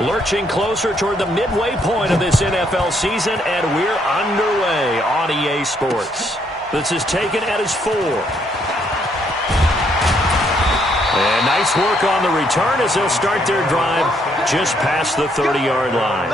Lurching closer toward the midway point of this NFL season, and we're underway on EA Sports. This is taken at his 4. And nice work on the return as they'll start their drive just past the 30-yard line.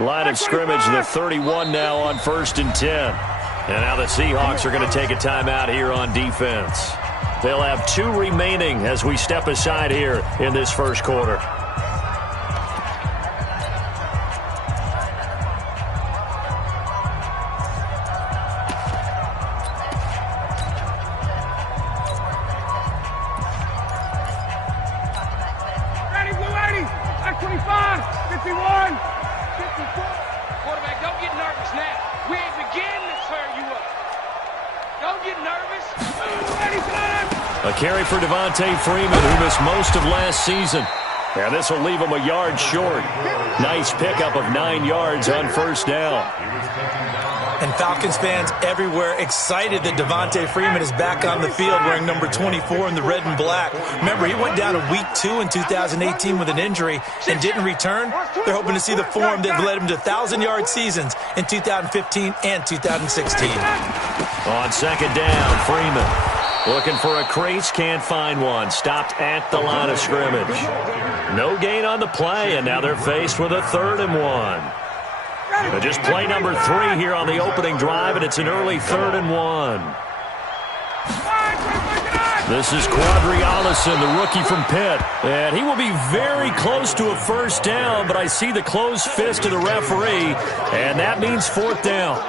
Line of scrimmage, the 31 now on 1st and 10. And now the Seahawks are going to take a timeout here on defense. They'll have 2 remaining as we step aside here in this first quarter. Ready, blue 80, back 25, 51. Quarterback, don't get nervous now. We ain't beginning to tear you up. Don't get nervous. A carry for Devontae Freeman, who missed most of last season. And this will leave him a yard short. Nice pickup of 9 yards on 1st down. And Falcons fans everywhere excited that Devontae Freeman is back on the field wearing number 24 in the red and black. Remember, he went down in week 2 in 2018 with an injury and didn't return. They're hoping to see the form that led him to 1,000-yard seasons in 2015 and 2016. On 2nd down, Freeman looking for a crease, can't find one. Stopped at the line of scrimmage. No gain on the play, and now they're faced with a 3rd and 1. Just play number 3 here on the opening drive, and it's an early 3rd and 1. This is Quadri Allison, the rookie from Pitt. And he will be very close to a 1st down, but I see the closed fist of the referee, and that means 4th down.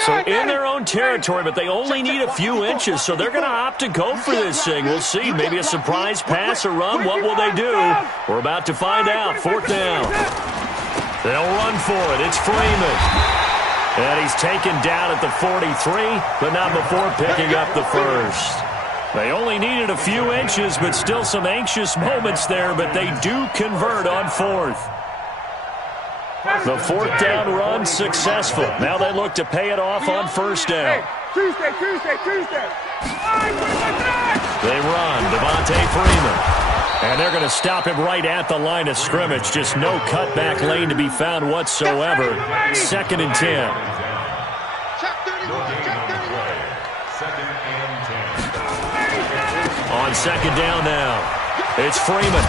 So in their own territory, but they only need a few inches, so they're going to opt to go for this thing. We'll see. Maybe a surprise pass or run. What will they do? We're about to find out. 4th down. They'll run for it. It's Freeman. And he's taken down at the 43, but not before picking up the 1st. They only needed a few inches, but still some anxious moments there, but they do convert on 4th. The 4th down run successful. Now they look to pay it off on 1st down. Tuesday. They run Devontae Freeman. And they're going to stop him right at the line of scrimmage. Just no cutback lane to be found whatsoever. 2nd and 10. On 2nd down now, it's Freeman.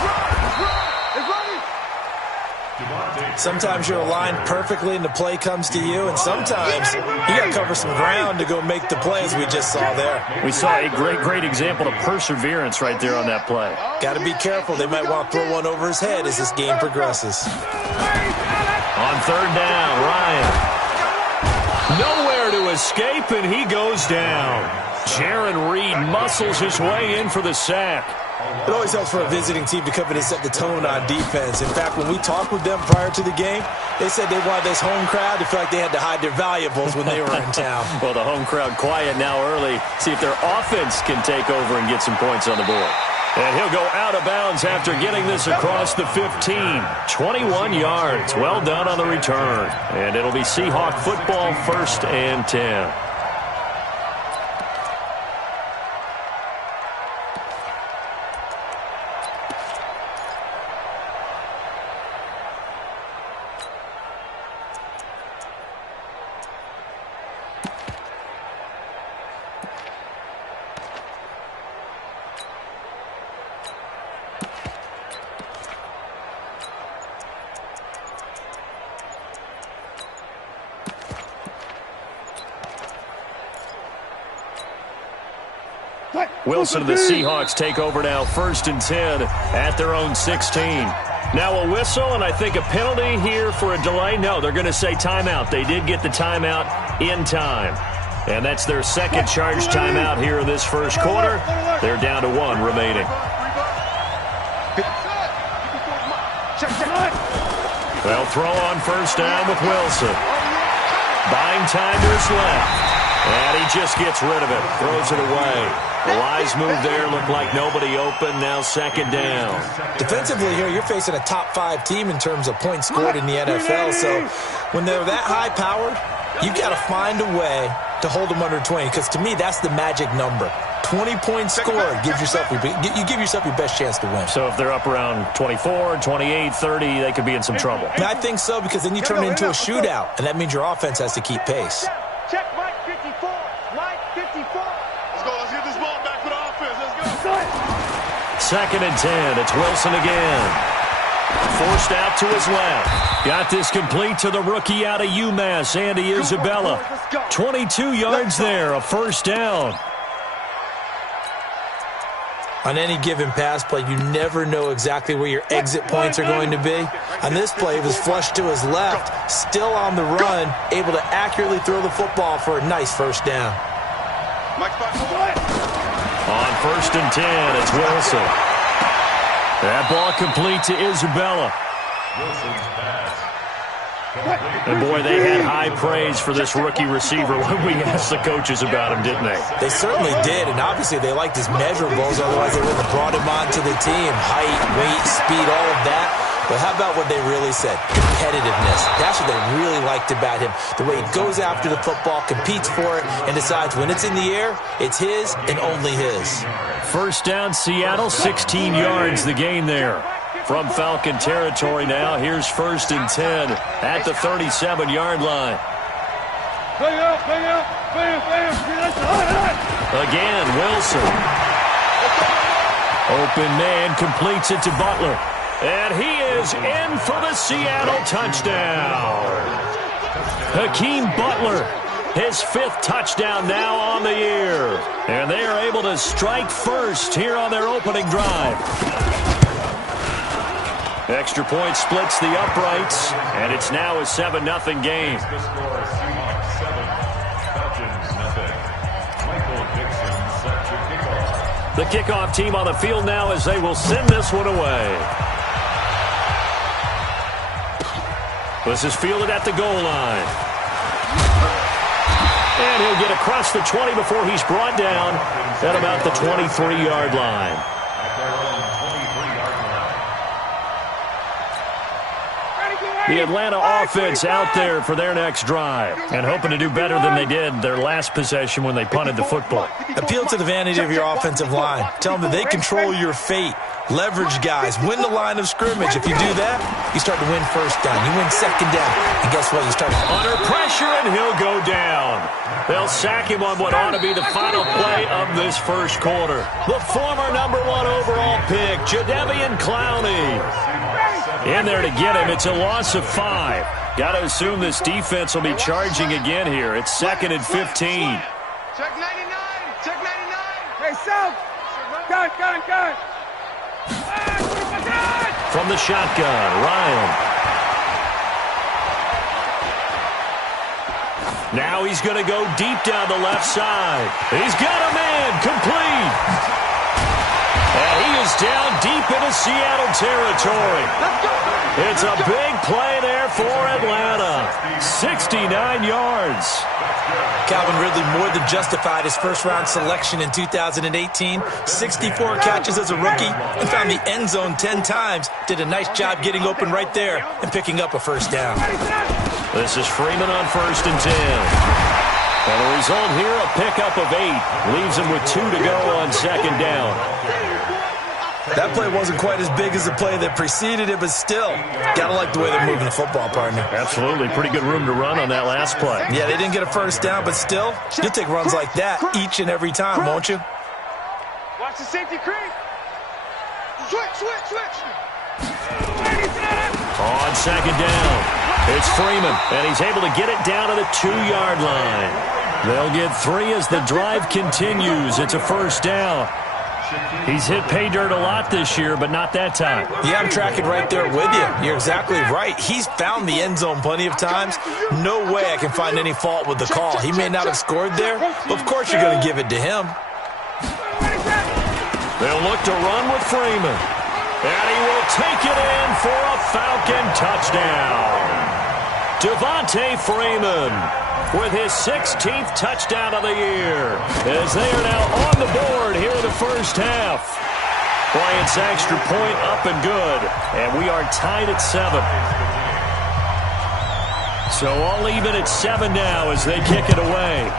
Sometimes you're aligned perfectly and the play comes to you, and sometimes you got to cover some ground to go make the play, as we just saw there. We saw a great example of perseverance right there on that play. Got to be careful. They might want to throw one over his head as this game progresses. On 3rd down, Ryan. Nowhere to escape, and he goes down. Jaron Reed muscles his way in for the sack. It always helps for a visiting team to come in and set the tone on defense. In fact, when we talked with them prior to the game, they said they wanted this home crowd to feel like they had to hide their valuables when they were in town. Well, the home crowd quiet now early. See if their offense can take over and get some points on the board. And he'll go out of bounds after getting this across the 15. 21 yards. Well done on the return. And it'll be Seahawk football, 1st and 10. Wilson and the Seahawks take over now, 1st and 10 at their own 16. Now a whistle, and I think a penalty here for a delay. No, they're going to say timeout. They did get the timeout in time. And that's their second charge timeout here in this first quarter. They're down to 1 remaining. They'll throw on first down with Wilson. Buying time to his left. And he just gets rid of it. Throws it away. The wise move there. Looked like nobody open. Now second down. Defensively here, you're facing a top 5 team in terms of points scored in the NFL. So when they're that high-powered, you got to find a way to hold them under 20. Because to me, that's the magic number. 20 points scored, you give yourself your best chance to win. So if they're up around 24, 28, 30, they could be in some trouble. And I think so, because then you turn it into a shootout, and that means your offense has to keep pace. Check Mike 54. Mike 54. Let's go. Let's get this ball back for the offense. Let's go. Second and 10. It's Wilson again. Forced out to his left. Got this complete to the rookie out of UMass, Andy Isabella. 22 yards there, a first down. On any given pass play, you never know exactly where your exit points are going to be. On this play, it was flushed to his left, still on the run, able to accurately throw the football for a nice first down. On first and 10, it's Wilson. That ball complete to Isabella. And, boy, they had high praise for this rookie receiver when we asked the coaches about him, didn't they? They certainly did, and obviously they liked his measurables, otherwise they wouldn't have brought him onto the team. Height, weight, speed, all of that. But how about what they really said? Competitiveness. That's what they really liked about him. The way he goes after the football, competes for it, and decides when it's in the air, it's his and only his. First down, Seattle, 16 yards the gain there. From Falcon territory now, here's first and 10 at the 37-yard line. Again, Wilson. Open man completes it to Butler. And he is in for the Seattle touchdown. Hakeem Butler, his 5th touchdown now on the year. And they are able to strike first here on their opening drive. Extra point splits the uprights, and it's now a 7-0 game. The kickoff team on the field now as they will send this one away. This is fielded at the goal line. And he'll get across the 20 before he's brought down at about the 23-yard line. The Atlanta offense out there for their next drive and hoping to do better than they did their last possession when they punted the football. Appeal to the vanity of your offensive line. Tell them that they control your fate. Leverage guys. Win the line of scrimmage. If you do that, you start to win first down. You win second down. And guess what? You start under pressure, and he'll go down. They'll sack him on what ought to be the final play of this first quarter. The former #1 overall pick, Jadeveon Clowney. In there to get him. It's a loss of 5. Got to assume this defense will be charging again here. It's 2nd and 15. Check 99. Check 99. Hey, South. Gun. From the shotgun, Ryan. Now he's going to go deep down the left side. He's got a man complete. And he is down deep into Seattle territory. It's a big play there for Atlanta. 69 yards. Calvin Ridley more than justified his first-round selection in 2018. 64 catches as a rookie and found the end zone 10 times. Did a nice job getting open right there and picking up a first down. This is Freeman on first and 10. And the result here, a pickup of 8. Leaves him with 2 to go on second down. That play wasn't quite as big as the play that preceded it, but still, gotta like the way they're moving the football, partner. Absolutely. Pretty good room to run on that last play. Yeah, they didn't get a first down, but still, you'll take runs like that each and every time, won't you? Watch the safety creep. Switch. On second down, it's Freeman, and he's able to get it down to the 2-yard line. They'll get 3 as the drive continues. It's a first down. He's hit pay dirt a lot this year, but not that time. Yeah, I'm tracking right there with you. You're exactly right. He's found the end zone plenty of times. No way I can find any fault with the call. He may not have scored there, but of course you're going to give it to him. They'll look to run with Freeman. And he will take it in for a Falcon touchdown. Devontae Freeman with his 16th touchdown of the year, as they are now on the board here in the first half. Bryant's extra point up and good, and we are tied at 7. So all even at 7 now as they kick it away.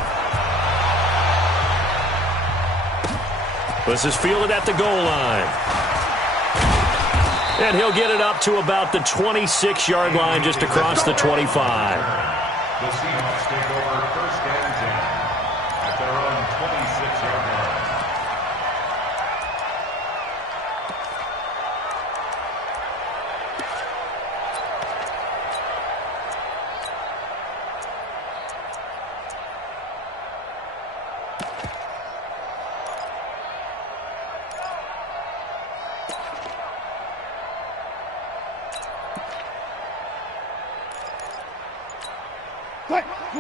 This is fielded at the goal line. And he'll get it up to about the 26-yard line, just across the 25. The Seahawks take over first and 10 at their own 26-yard line.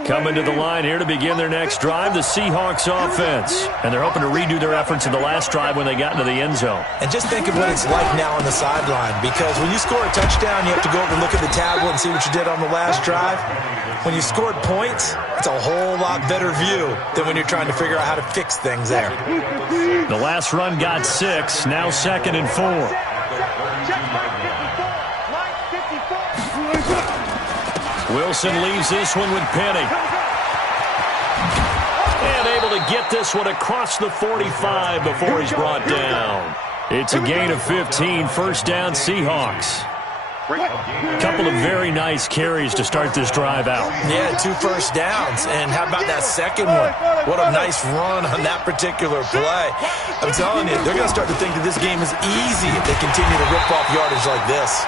Coming to the line here to begin their next drive, the Seahawks offense. And they're hoping to redo their efforts in the last drive when they got into the end zone. And just think of what it's like now on the sideline, because when you score a touchdown, you have to go over and look at the tablet and see what you did on the last drive. When you scored points, it's a whole lot better view than when you're trying to figure out how to fix things there. The last run got 6, now 2nd and 4. Wilson leaves this one with Penny. And able to get this one across the 45 before he's brought down. It's a gain of 15, first down Seahawks. A couple of very nice carries to start this drive out. Yeah, 2 first downs. And how about that second one? What a nice run on that particular play. I'm telling you, they're going to start to think that this game is easy if they continue to rip off yardage like this.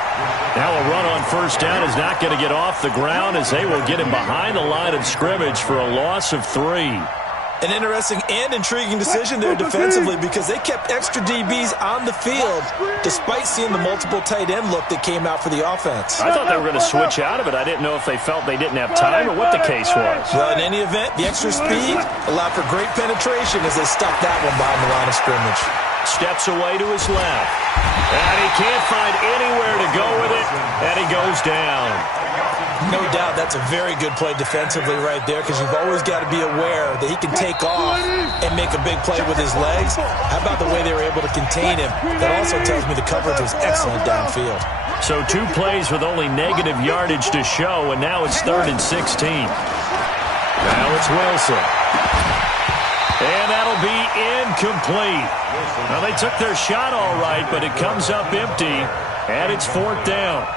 Now a run on first down is not going to get off the ground, as they will get him behind the line of scrimmage for a loss of 3. An interesting and intriguing decision there defensively, because they kept extra DBs on the field despite seeing the multiple tight end look that came out for the offense. I thought they were going to switch out of it. I didn't know if they felt they didn't have time or what the case was. Well, in any event, the extra speed allowed for great penetration as they stuck that one behind the line of scrimmage. Steps away to his left. And he can't find anywhere to go with it, and he goes down. No doubt that's a very good play defensively right there, because you've always got to be aware that he can take off and make a big play with his legs. How about the way they were able to contain him? That also tells me the coverage was excellent downfield. So 2 plays with only negative yardage to show, and now it's 3rd and 16. Now it's Wilson. And that'll be incomplete. Now, they took their shot all right, but it comes up empty, and it's 4th down.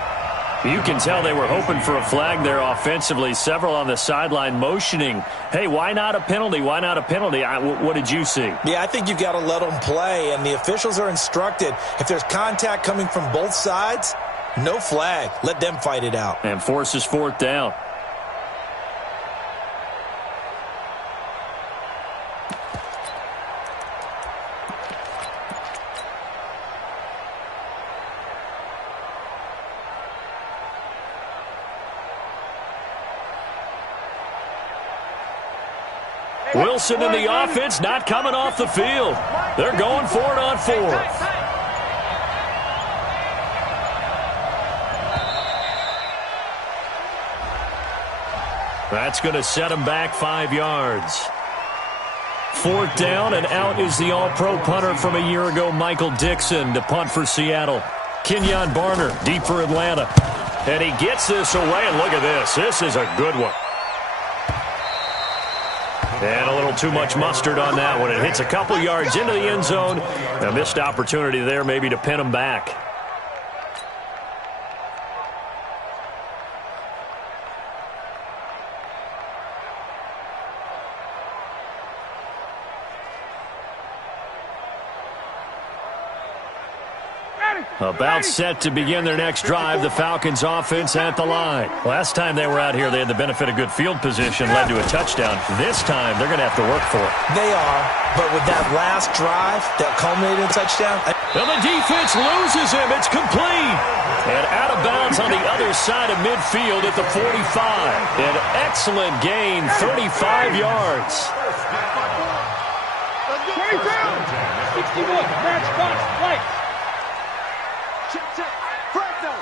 You can tell they were hoping for a flag there offensively. Several on the sideline motioning, hey, why not a penalty? Why not a penalty? What did you see? Yeah, I think you've got to let them play, and the officials are instructed, if there's contact coming from both sides, no flag. Let them fight it out. And forces 4th down. Wilson and the offense not coming off the field. They're going for it on 4th. That's going to set him back 5 yards. 4th down, and out is the all-pro punter from a year ago, Michael Dixon, to punt for Seattle. Kenyon Barner, deep for Atlanta. And he gets this away, and look at this. This is a good one. And a little too much mustard on that one. It hits a couple yards into the end zone. A missed opportunity there maybe to pin him back. About set to begin their next drive, the Falcons offense at the line. Last time they were out here, they had the benefit of good field position, led to a touchdown. This time, they're going to have to work for it. They are, but with that last drive that culminated in a touchdown. Well, the defense loses him. It's complete. And out of bounds on the other side of midfield at the 45. An excellent gain, 35 yards. 22. 61. Match, box, right. Check. Fresno.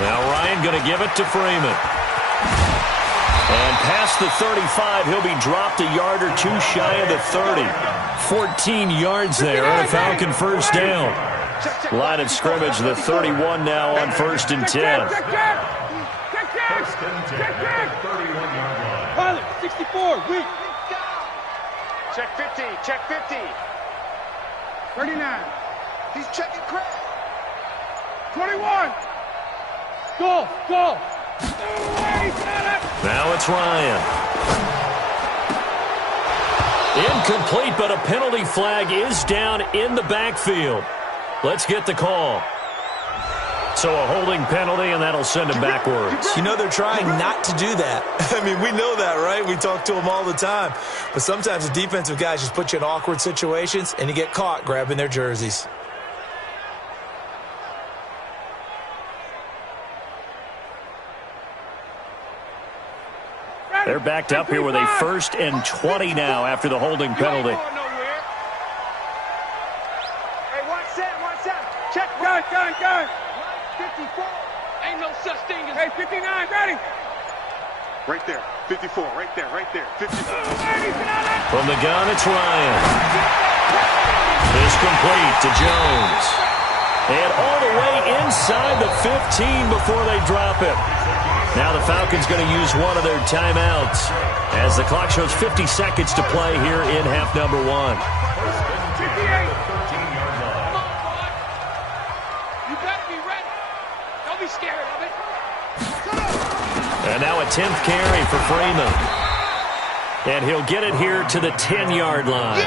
Now Ryan going to give it to Freeman. And past the 35, he'll be dropped a yard or two shy of the 30. 14 yards there and a Falcon first down. Line of scrimmage, the 31 now on 1st and 10. Pilot, 64, weak. Check 50. 39. He's checking Craig. 21. Go. Now it's Ryan. Incomplete, but a penalty flag is down in the backfield. Let's get the call. So a holding penalty, and that'll send him backwards. You know, they're trying not to do that. I mean, we know that, right? We talk to them all the time. But sometimes the defensive guys just put you in awkward situations, and you get caught grabbing their jerseys. They're backed up here with a 1st and 20 now after the holding penalty. Hey, one set. Check. Gun. 54. Ain't no such thing as... Hey, 59, ready. Right there. 54. Right there. 54. From the gun, it's Ryan. It's complete to Jones. And all the way inside the 15 before they drop it. Now the Falcons going to use one of their timeouts as the clock shows 50 seconds to play here in half number 1. 58. You better be ready. Don't be scared of it. And now a 10th carry for Freeman. And he'll get it here to the 10-yard line.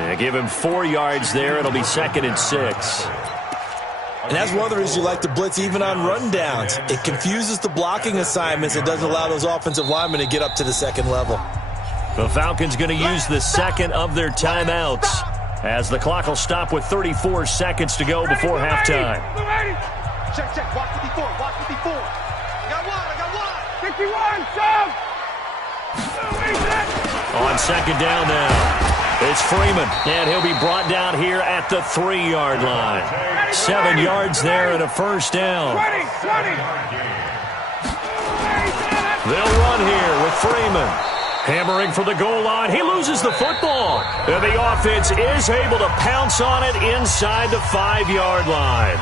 And give him 4 yards there. It'll be 2nd and 6. And that's one of the reasons you like to blitz even on rundowns. It confuses the blocking assignments. It doesn't allow those offensive linemen to get up to the second level. The Falcons going to use the second of their timeouts as the clock will stop with 34 seconds to go before halftime. Check. Walk 54. I got one. 51, On 2nd down now, it's Freeman, and he'll be brought down here at the 3-yard line. 7 yards there and a 1st down. 20. They'll run here with Freeman. Hammering for the goal line. He loses the football. And the offense is able to pounce on it inside the 5-yard line.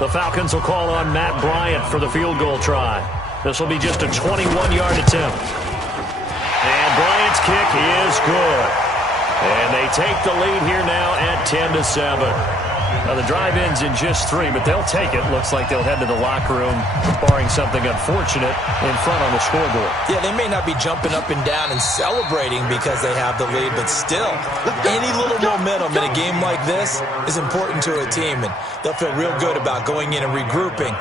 The Falcons will call on Matt Bryant for the field goal try. This will be just a 21-yard attempt. And Bryant's kick is good. And they take the lead here now at 10-7. Now the drive ends in just 3, but they'll take it. Looks like they'll head to the locker room, barring something unfortunate, in front on the scoreboard. Yeah, they may not be jumping up and down and celebrating because they have the lead, but still, any little momentum in a game like this is important to a team, and they'll feel real good about going in and regrouping,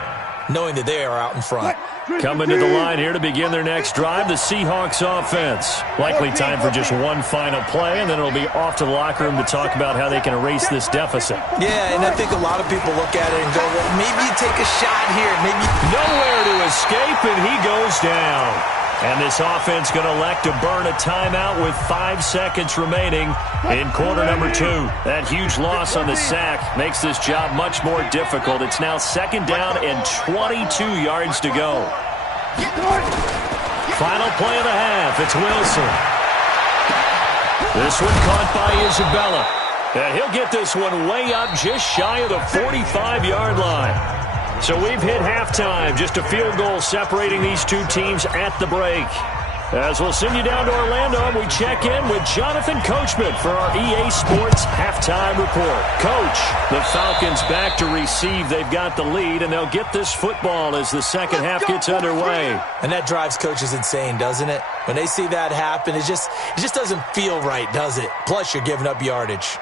knowing that they are out in front. Coming to the line here to begin their next drive, the Seahawks offense. Likely time for just one final play, and then it'll be off to the locker room to talk about how they can erase this deficit. Yeah, and I think a lot of people look at it and go, well, maybe you take a shot here. Maybe nowhere to escape, and he goes down. And this offense going to elect to burn a timeout with 5 seconds remaining in quarter number 2. That huge loss on the sack makes this job much more difficult. It's now 2nd down and 22 yards to go. Final play of the half. It's Wilson. This one caught by Isabella. And he'll get this one way up just shy of the 45-yard line. So we've hit halftime. Just a field goal separating these two teams at the break. As we'll send you down to Orlando, and we check in with Jonathan Coachman for our EA Sports Halftime Report. Coach, the Falcons back to receive. They've got the lead, and they'll get this football as the second half gets underway. And that drives coaches insane, doesn't it? When they see that happen, it just doesn't feel right, does it? Plus, you're giving up yardage.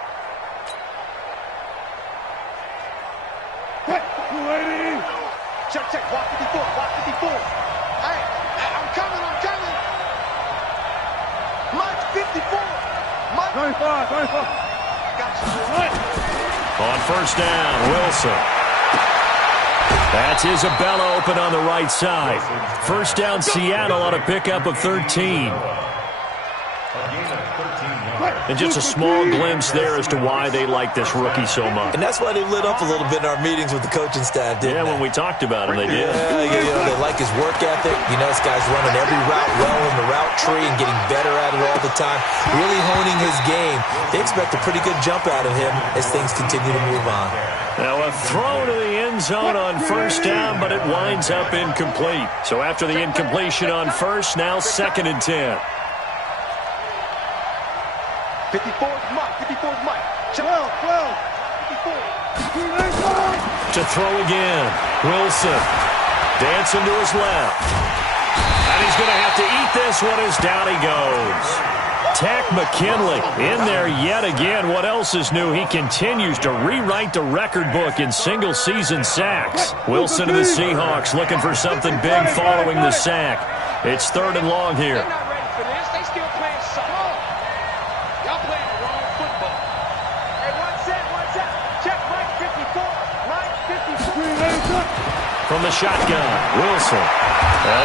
Check. Block 54. Block 54. Hey, I'm coming. Mike 54. Mike 25. got you. On first down, Wilson. That's Isabella open on the right side. First down, Seattle on a pickup of 13. And just a small glimpse there as to why they like this rookie so much. And that's why they lit up a little bit in our meetings with the coaching staff, didn't they? When we talked about him, they did. Yeah, they like his work ethic. This guy's running every route well in the route tree and getting better at it all the time, really honing his game. They expect a pretty good jump out of him as things continue to move on. Now a throw to the end zone on first down, but it winds up incomplete. So after the incompletion on first, now 2nd and 10. 54's Mike. 54's Mike. 12. 54. To throw again. Wilson dancing to his left. And he's going to have to eat this one as down he goes. Tack McKinley in there yet again. What else is new? He continues to rewrite the record book in single-season sacks. Wilson and the Seahawks looking for something big following the sack. It's 3rd and long here. They're not ready for this. They still playing soft. Y'all playing the wrong football. Hey, what's that? Check Mike 54. Mike 54. From the shotgun, Wilson.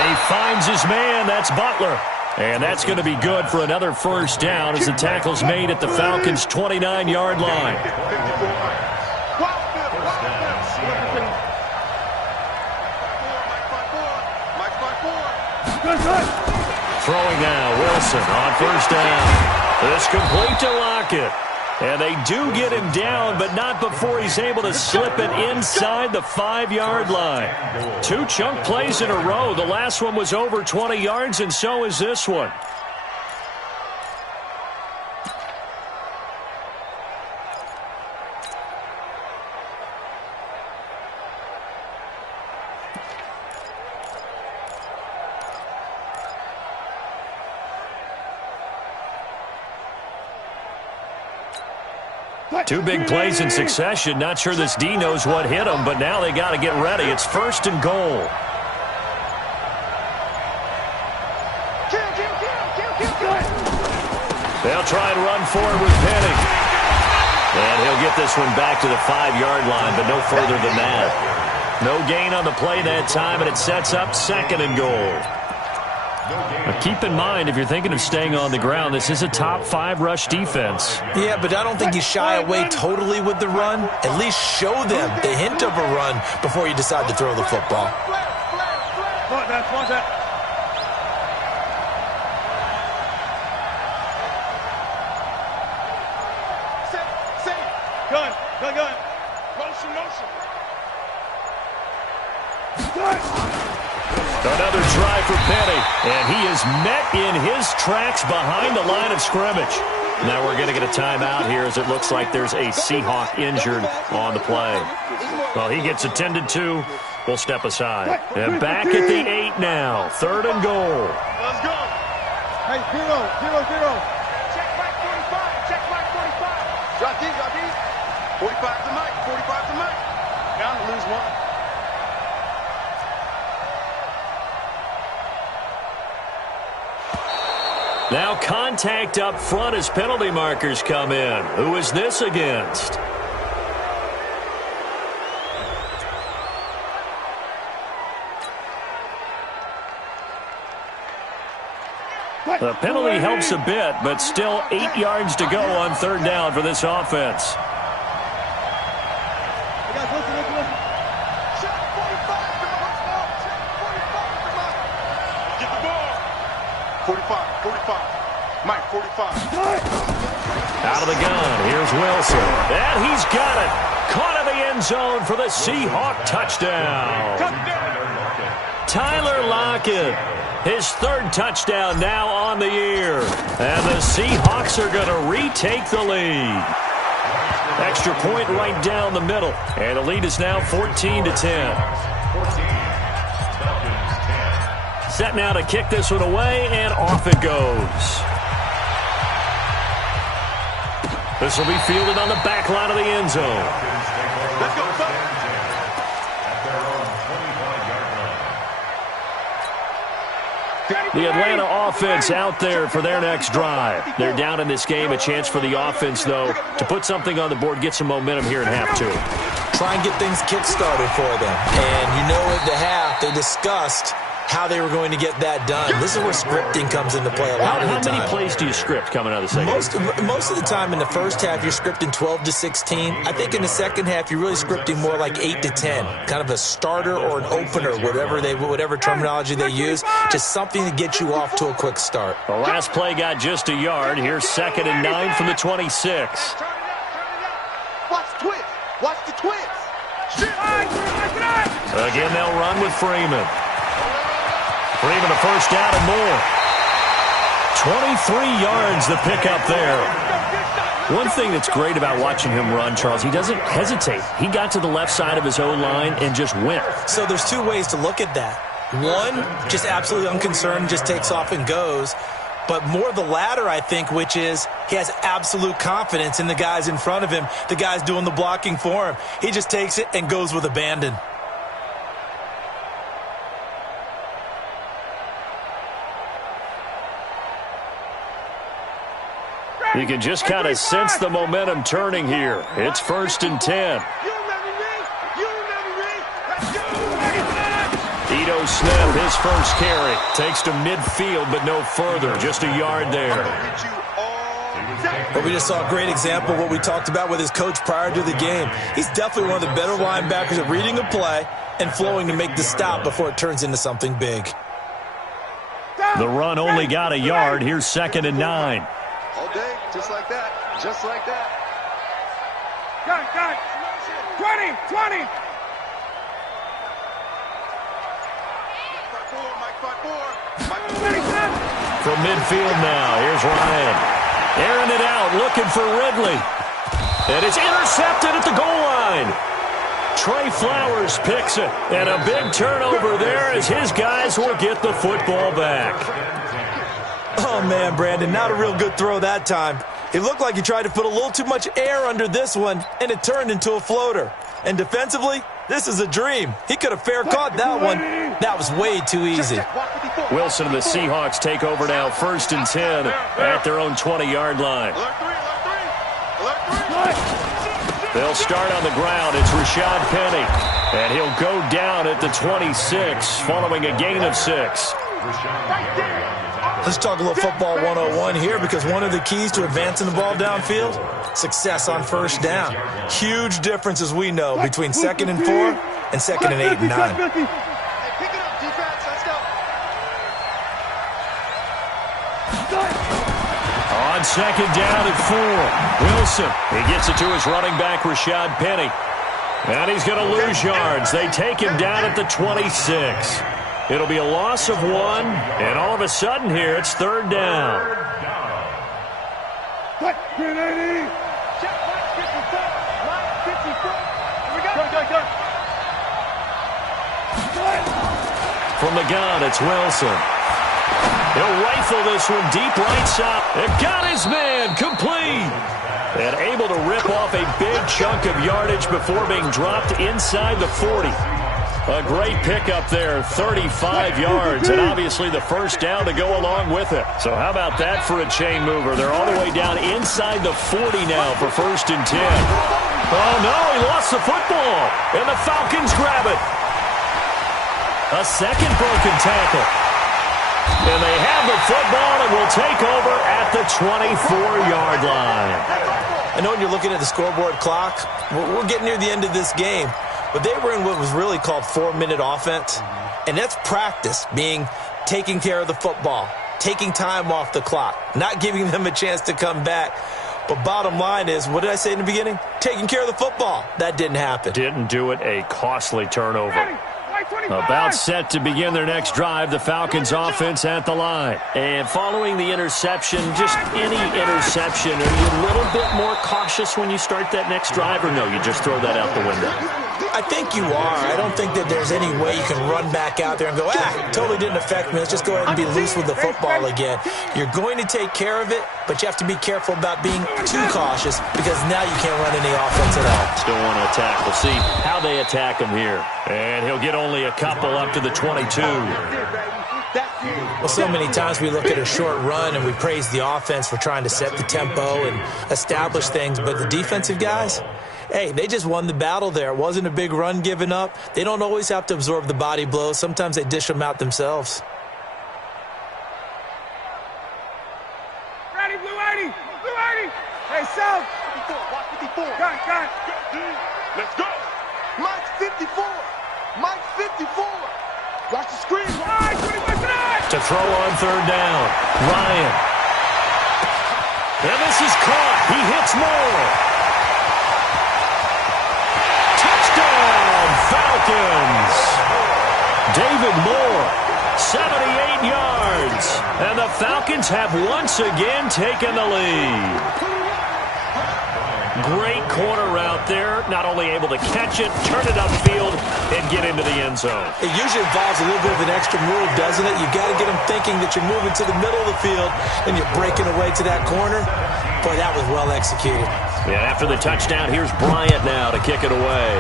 He finds his man. That's Butler. And that's going to be good for another first down as the tackle's made at the Falcons' 29-yard line. Throwing now, Wilson on first down. It's complete to Lockett. And they do get him down, but not before he's able to slip it inside the 5-yard line. 2 chunk plays in a row. The last one was over 20 yards, and so is this one. Two big plays in succession. Not sure this D knows what hit him, but now they got to get ready. It's 1st and goal. They'll try and run forward with Penny. And he'll get this one back to the 5-yard line, but no further than that. No gain on the play that time, and it sets up 2nd and goal. Now keep in mind, if you're thinking of staying on the ground, this is a top 5 rush defense. Yeah, but I don't think you shy away totally with the run. At least show them the hint of a run before you decide to throw the football. Watch that. Gun. Motion. Another try for Penny, and he is met in his tracks behind the line of scrimmage. Now we're going to get a timeout here as it looks like there's a Seahawk injured on the play. Well, he gets attended to. We'll step aside. And back at the 8 now. 3rd and goal. Let's go. Hey, 0. Check Mike 45. Check Mike 45. Drop these. 45 to Mike. 45 to Mike. Down to lose one. Now contact up front as penalty markers come in. Who is this against? The penalty helps a bit, but still 8 yards to go on 3rd down for this offense. Check 45 to Mike. Check 45 to Mike. Get the ball. 45. Mike, 45. Out of the gun, here's Wilson. And he's got it. Caught in the end zone for the Seahawk touchdown. Tyler Lockett, his third touchdown now on the year. And the Seahawks are going to retake the lead. Extra point right down the middle. And the lead is now 14-10. Set now to kick this one away, and off it goes. This will be fielded on the back line of the end zone. Let's go, Bucks. The Atlanta offense out there for their next drive. They're down in this game. A chance for the offense, though, to put something on the board, get some momentum here in half two. Try and get things kick-started for them. And you know at the half, they discussed how they were going to get that done. This is where scripting comes into play a lot of the time. How many plays do you script coming out of the second? Most of the time in the first half, you're scripting 12 to 16. I think in the second half, you're really scripting more like 8 to 10. Kind of a starter or an opener, whatever terminology they use. Just something to get you off to a quick start. The last play got just a yard. Here's 2nd and 9 from the 26. Watch the twins. Watch the twins. Again, they'll run with Freeman. Freeman a first down and more. 23 yards the pickup there. One thing that's great about watching him run, Charles, he doesn't hesitate. He got to the left side of his own line and just went. So there's two ways to look at that. One, just absolutely unconcerned, just takes off and goes. But more the latter, I think, which is he has absolute confidence in the guys in front of him, the guys doing the blocking for him. He just takes it and goes with abandon. You can just kind of sense the momentum turning here. It's 1st and 10. Ito Smith, his first carry. Takes to midfield, but no further. Just a yard there. But we just saw a great example of what we talked about with his coach prior to the game. He's definitely one of the better linebackers at reading a play and flowing to make the stop before it turns into something big. The run only got a yard. Here's 2nd and 9. All day, just like that. Just like that. Got 20. From midfield now, here's Ryan. Airing it out, looking for Ridley. And it's intercepted at the goal line. Trey Flowers picks it. And a big turnover there as his guys will get the football back. Oh, man, Brandon, not a real good throw that time. It looked like he tried to put a little too much air under this one, and it turned into a floater. And defensively, this is a dream. He could have fair caught that one. That was way too easy. Wilson and the Seahawks take over now, 1st and 10 at their own 20-yard line. They'll start on the ground. It's Rashad Penny, and he'll go down at the 26 following a gain of 6. Let's talk a little football 101 here, because one of the keys to advancing the ball downfield, success on first down. Huge difference, as we know, between 2nd and 4 and 2nd and 8 and 9. Pick it up, defense. Let's go. On 2nd down at 4, Wilson. He gets it to his running back, Rashad Penny. And he's going to lose yards. They take him down at the 26. It'll be a loss of 1, and all of a sudden here, it's 3rd down. From the gun, it's Wilson. He'll rifle this one deep right side. It got his man complete. And able to rip off a big chunk of yardage before being dropped inside the 40. A great pickup there, 35 yards, and obviously the first down to go along with it. So how about that for a chain mover? They're all the way down inside the 40 now for 1st and 10. Oh, no, he lost the football, and the Falcons grab it. A second broken tackle. And they have the football and will take over at the 24-yard line. I know when you're looking at the scoreboard clock, we're getting near the end of this game. But they were in what was really called 4-minute offense. And that's practice, being taking care of the football, taking time off the clock, not giving them a chance to come back. But bottom line is, what did I say in the beginning? Taking care of the football. That didn't happen. Didn't do it, a costly turnover. About set to begin their next drive, the Falcons offense at the line. And following the interception, just any interception, are you a little bit more cautious when you start that next drive, or no, you just throw that out the window? I think you are. I don't think that there's any way you can run back out there and go, totally didn't affect me. Let's just go ahead and be loose with the football again. You're going to take care of it, but you have to be careful about being too cautious because now you can't run any offense at all. Still want to attack. We'll see how they attack him here. And he'll get only a couple up to the 22. Well, so many times we look at a short run and we praise the offense for trying to set the tempo and establish things, but the defensive guys, hey, they just won the battle there. It wasn't a big run given up. They don't always have to absorb the body blows. Sometimes they dish them out themselves. Ready, blue 80. Blue 80. Hey, South. 54. Watch 54. Got. Let's go. Mike 54. Mike 54. Watch the screen. All right, 21 tonight. To throw on third down, Ryan. And this is caught. He hits Moore. Touchdown, Falcons. David Moore, 78 yards. And the Falcons have once again taken the lead. Great corner route there. Not only able to catch it, turn it upfield, and get into the end zone. It usually involves a little bit of an extra move, doesn't it? You've got to get them thinking that you're moving to the middle of the field and you're breaking away to that corner. Boy, that was well executed. Yeah, after the touchdown, here's Bryant now to kick it away.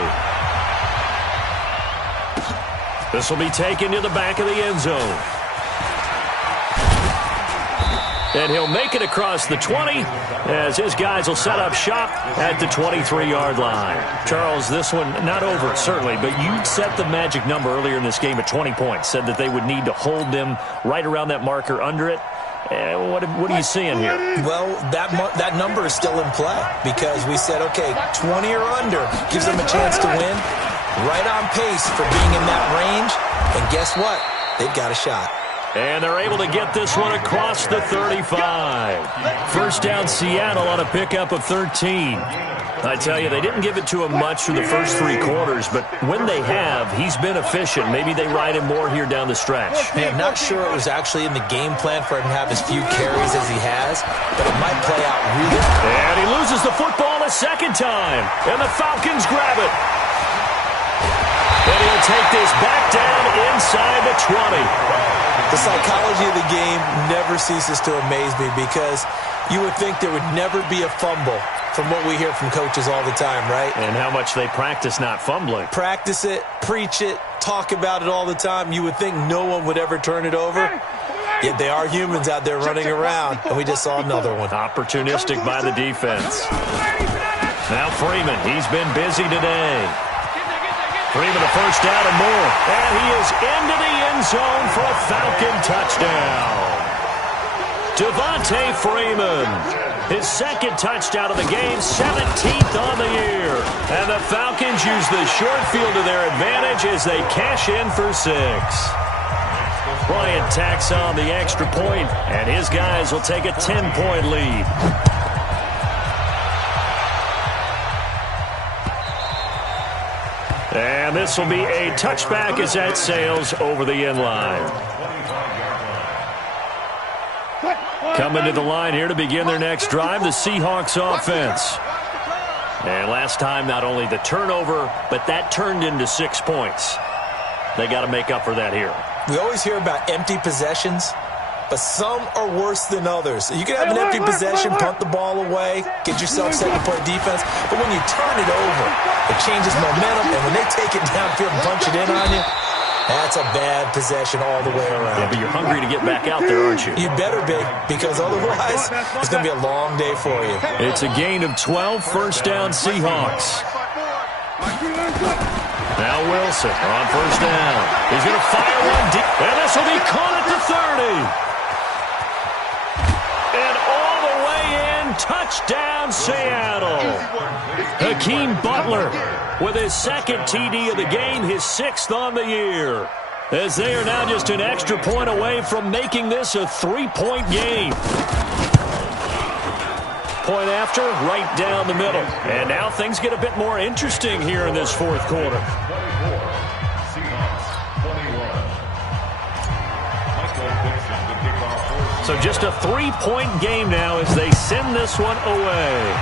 This will be taken to the back of the end zone. And he'll make it across the 20 as his guys will set up shop at the 23-yard line. Charles, this one not over, certainly, but you set the magic number earlier in this game at 20 points, said that they would need to hold them right around that marker under it. What are you seeing here? Well, that number is still in play because we said, okay, 20 or under gives them a chance to win. Right on pace for being in that range. And guess what? They've got a shot. And they're able to get this one across the 35. First down, Seattle on a pickup of 13. I tell you, they didn't give it to him much through the first three quarters, but when they have, he's been efficient. Maybe they ride him more here down the stretch. Hey, I'm not sure it was actually in the game plan for him to have as few carries as he has, but it might play out really. And he loses the football a second time, and the Falcons grab it. And he'll take this back down inside the 20. The psychology of the game never ceases to amaze me because you would think there would never be a fumble from what we hear from coaches all the time, right? And how much they practice not fumbling. Practice it, preach it, talk about it all the time. You would think no one would ever turn it over. Yet they are humans out there running around, and we just saw another one. Opportunistic by the defense. Now Freeman, he's been busy today. Freeman a first down and more. And he is into the end zone for a Falcon touchdown. Devontae Freeman, his second touchdown of the game, 17th on the year. And the Falcons use the short field to their advantage as they cash in for 6. Bryant tacks on the extra point, and his guys will take a 10-point lead. And this will be a touchback as that sails over the end line. Coming to the line here to begin their next drive, the Seahawks offense. And last time, not only the turnover, but that turned into 6 points. They got to make up for that here. We always hear about empty possessions, but some are worse than others. You can have an empty possession, punt the ball away, get yourself set to play defense, but when you turn it over, it changes momentum, and when they take it downfield and punch it in on you, that's a bad possession all the way around. Yeah, but you're hungry to get back out there, aren't you? You better be, because otherwise it's going to be a long day for you. It's a gain of 12, first down Seahawks. Now Wilson on first down. He's going to fire one deep, and this will be caught at the 30. And all the way in, touchdown Seattle. Hakeem Butler with his second TD of the game, his 6th on the year. As they are now just an extra point away from making this a 3-point game. Point after, right down the middle. And now things get a bit more interesting here in this fourth quarter. So just a 3-point game now as they send this one away.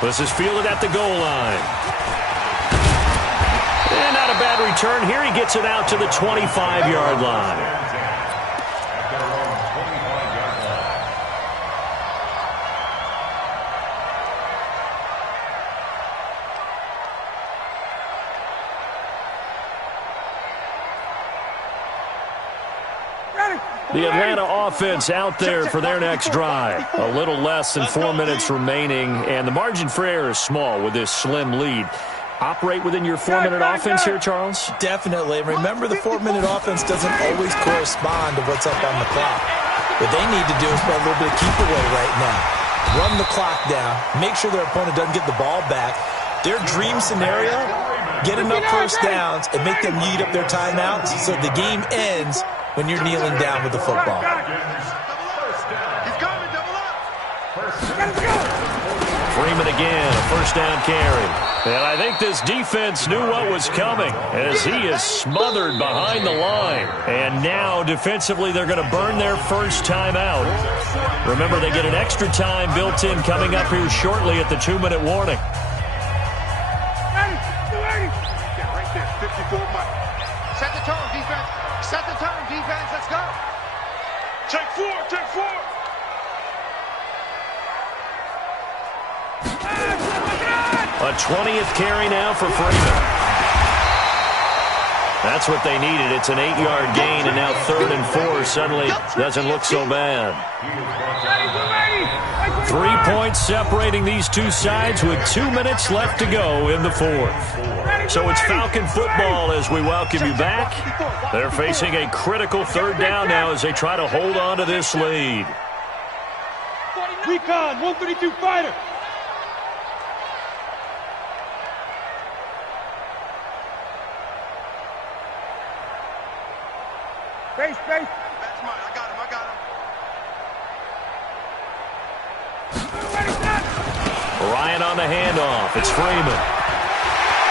This is fielded at the goal line. And not a bad return. Here he gets it out to the 25-yard line. The Atlanta offense out there for their next drive. A little less than 4 minutes remaining, and the margin for error is small with this slim lead. Operate within your 4-minute offense here, Charles? Definitely. Remember, the 4-minute offense doesn't always correspond to what's up on the clock. What they need to do is play a little bit of keep away right now. Run the clock down. Make sure their opponent doesn't get the ball back. Their dream scenario, get enough first downs and make them eat up their timeouts so the game ends when you're kneeling down with the football. Freeman again, a first down carry. And I think this defense knew what was coming as he is smothered behind the line. And now defensively they're going to burn their first timeout. Remember, they get an extra time built in coming up here shortly at the 2-minute warning. Right there, 54 Mike. Set the tone, defense. Set the tone, defense. Let's go. Take 4, take 4. A 20th carry now for Freeman. That's what they needed. It's an 8-yard gain, and now 3rd and 4 suddenly doesn't look so bad. 3 points separating these two sides with 2 minutes left to go in the 4th. So it's Falcon football as we welcome you back. They're facing a critical 3rd down now as they try to hold on to this lead. Recon, 132 fighter. Space. That's mine. I got him. Ryan on the handoff. It's Freeman.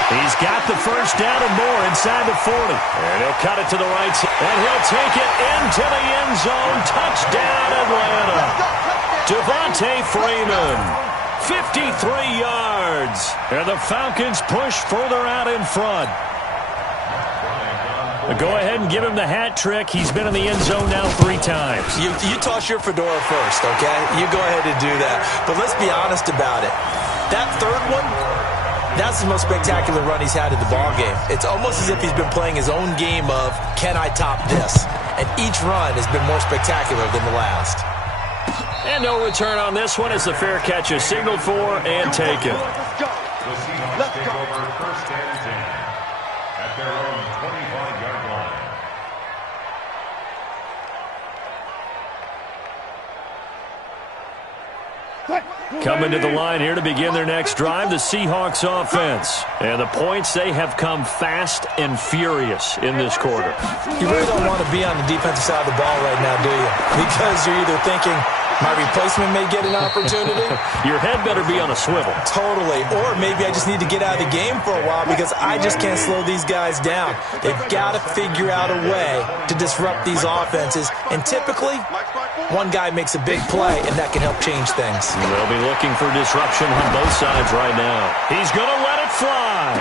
He's got the first down and more inside the 40. And he'll cut it to the right side. And he'll take it into the end zone. Touchdown, Atlanta. Devontae Freeman. 53 yards. And the Falcons push further out in front. Go ahead and give him the hat trick. He's been in the end zone now 3 times. You toss your fedora first, okay? You go ahead and do that. But let's be honest about it. That 3rd one, that's the most spectacular run he's had in the ballgame. It's almost as if he's been playing his own game of, can I top this? And each run has been more spectacular than the last. And no return on this one as the fair catch is signaled for and taken. The Seahawks take over 1st and 10 at their own 25-yard line. Coming to the line here to begin their next drive, the Seahawks offense. And the points, they have come fast and furious in this quarter. You really don't want to be on the defensive side of the ball right now, do you? Because you're either thinking, my replacement may get an opportunity. Your head better be on a swivel. Totally. Or maybe I just need to get out of the game for a while because I just can't slow these guys down. They've got to figure out a way to disrupt these offenses. And typically, one guy makes a big play, and that can help change things. They'll be looking for disruption on both sides right now. He's going to let it fly.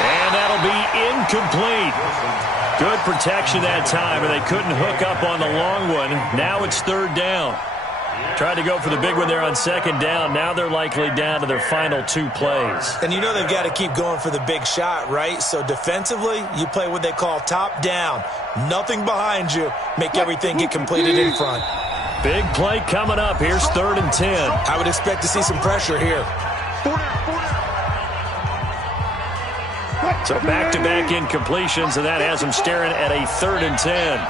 And that'll be incomplete. Good protection that time, and they couldn't hook up on the long one. Now it's 3rd down. Tried to go for the big one there on 2nd down. Now they're likely down to their final 2 plays. And you know they've got to keep going for the big shot, right? So defensively, you play what they call top down. Nothing behind you. Make everything get completed in front. Big play coming up. Here's 3rd and 10. I would expect to see some pressure here. So back-to-back incompletions, and that has them staring at a 3rd and 10.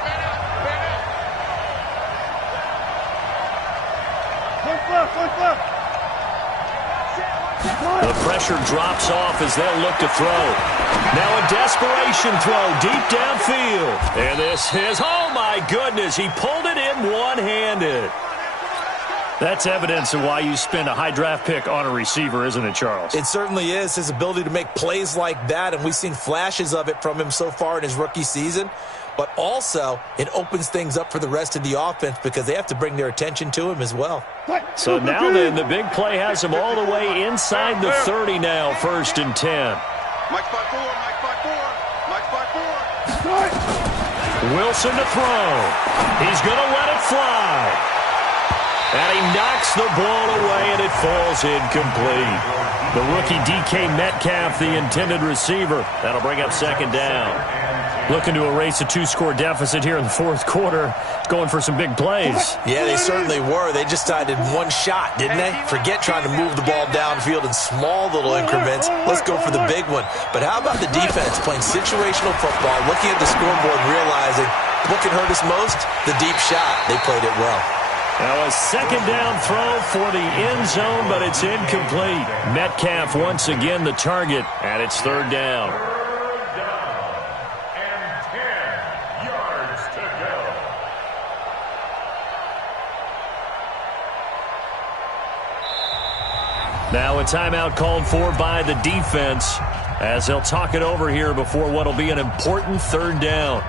The pressure drops off as they'll look to throw. Now a desperation throw deep downfield. And this is, oh my goodness, he pulled it in one-handed. That's evidence of why you spend a high draft pick on a receiver, isn't it, Charles? It certainly is, his ability to make plays like that, and we've seen flashes of it from him so far in his rookie season. But also, it opens things up for the rest of the offense because they have to bring their attention to him as well. So now then, the big play has him all the way inside the 30 now, 1st and 10. Mike 5-4, Mike 5-4, Mike 5-4. Wilson to throw. He's going to let it fly. And he knocks the ball away, and it falls incomplete. The rookie DK Metcalf, the intended receiver. That'll bring up 2nd down. Looking to erase a 2-score deficit here in the 4th quarter. Going for some big plays. Yeah, they certainly were. They just decided one shot, didn't they? Forget trying to move the ball downfield in small little increments. Let's go for the big one. But how about the defense playing situational football, looking at the scoreboard, realizing what can hurt us most? The deep shot. They played it well. Now a 2nd down throw for the end zone, but it's incomplete. Metcalf once again the target, and it's 3rd down. Now a timeout called for by the defense as they'll talk it over here before what will be an important 3rd down.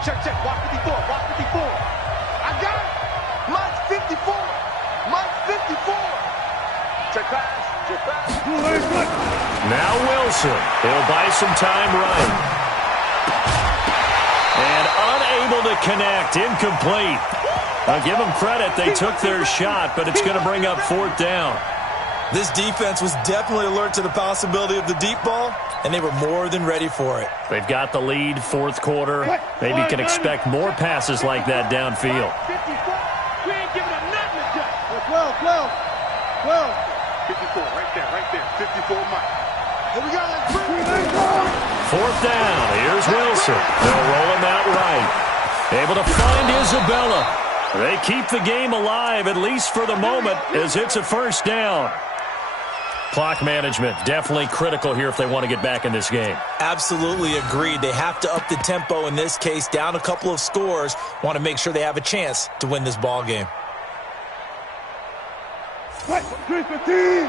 Check, walk 54, walk 54. I got it. Mike's 54. Mike's 54. Check pass. Now Wilson. He'll buy some time right. And unable to connect. Incomplete. I'll give them credit. They took their shot, but it's going to bring up 4th down. This defense was definitely alert to the possibility of the deep ball, and they were more than ready for it. They've got the lead, 4th quarter. Maybe you can expect more passes like that downfield. 54. We ain't giving them nothing to do. 12. 54, right there. 54, Mike. Here we go. 4th down. Here's Wilson. They'll roll him out right. Able to find Isabella. They keep the game alive, at least for the moment, as it's a 1st down. Clock management, definitely critical here if they want to get back in this game. Absolutely agreed. They have to up the tempo in this case, down a couple of scores. Want to make sure they have a chance to win this ball game. Mike 45.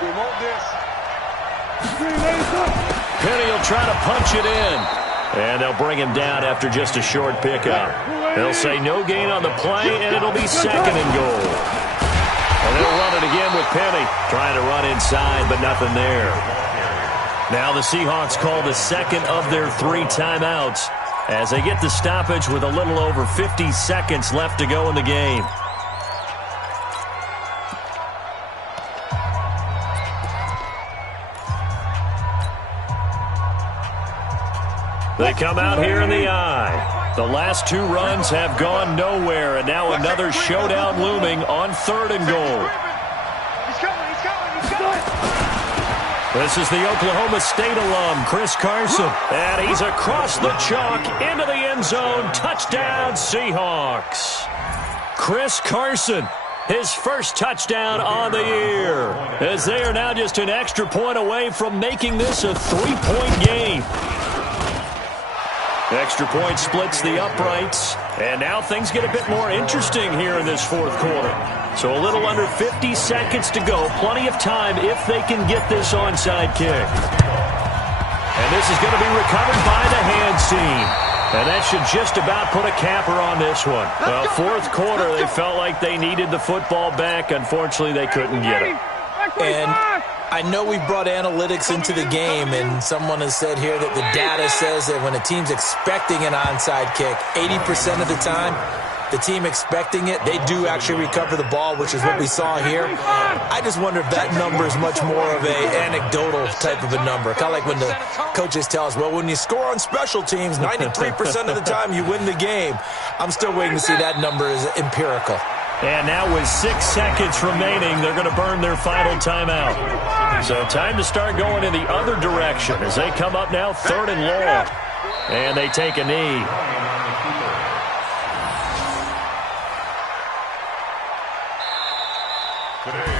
We want this. Penny will try to punch it in. And they'll bring him down after just a short pickup. They'll say no gain on the play, and it'll be 2nd and goal. And they'll run it again with Penny. Trying to run inside, but nothing there. Now the Seahawks call the 2nd of their 3 timeouts as they get the stoppage with a little over 50 seconds left to go in the game. They come out here in the eye. The last 2 runs have gone nowhere, and now another showdown looming on 3rd and goal. He's coming. This is the Oklahoma State alum, Chris Carson. And he's across the chalk into the end zone. Touchdown, Seahawks. Chris Carson, his first touchdown on the year, as they are now just an extra point away from making this a 3-point game. Extra point splits the uprights, and now things get a bit more interesting here in this 4th quarter. So a little under 50 seconds to go. Plenty of time if they can get this onside kick. And this is going to be recovered by the hands team. And that should just about put a capper on this one. Well, 4th quarter, they felt like they needed the football back. Unfortunately, they couldn't get it. And I know we brought analytics into the game, and someone has said here that the data says that when a team's expecting an onside kick, 80% of the time, the team expecting it, they do actually recover the ball, which is what we saw here. I just wonder if that number is much more of a anecdotal type of a number. Kind of like when the coaches tell us, well, when you score on special teams, 93% of the time you win the game. I'm still waiting to see that number is empirical. And now with 6 seconds remaining, they're going to burn their final timeout. So time to start going in the other direction as they come up now 3rd and long. And they take a knee.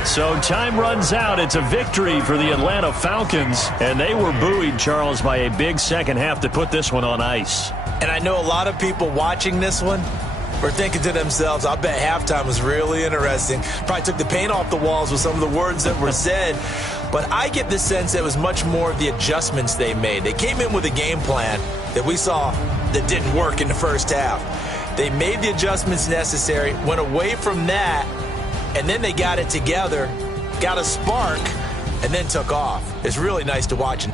So time runs out. It's a victory for the Atlanta Falcons, and they were buoyed, Charles, by a big second half to put this one on ice. And I know a lot of people watching this one were thinking to themselves, I bet halftime was really interesting. Probably took the paint off the walls with some of the words that were said. But I get the sense that it was much more of the adjustments they made. They came in with a game plan that we saw that didn't work in the first half. They made the adjustments necessary, went away from that, and then they got it together, got a spark, and then took off. It's really nice to watch.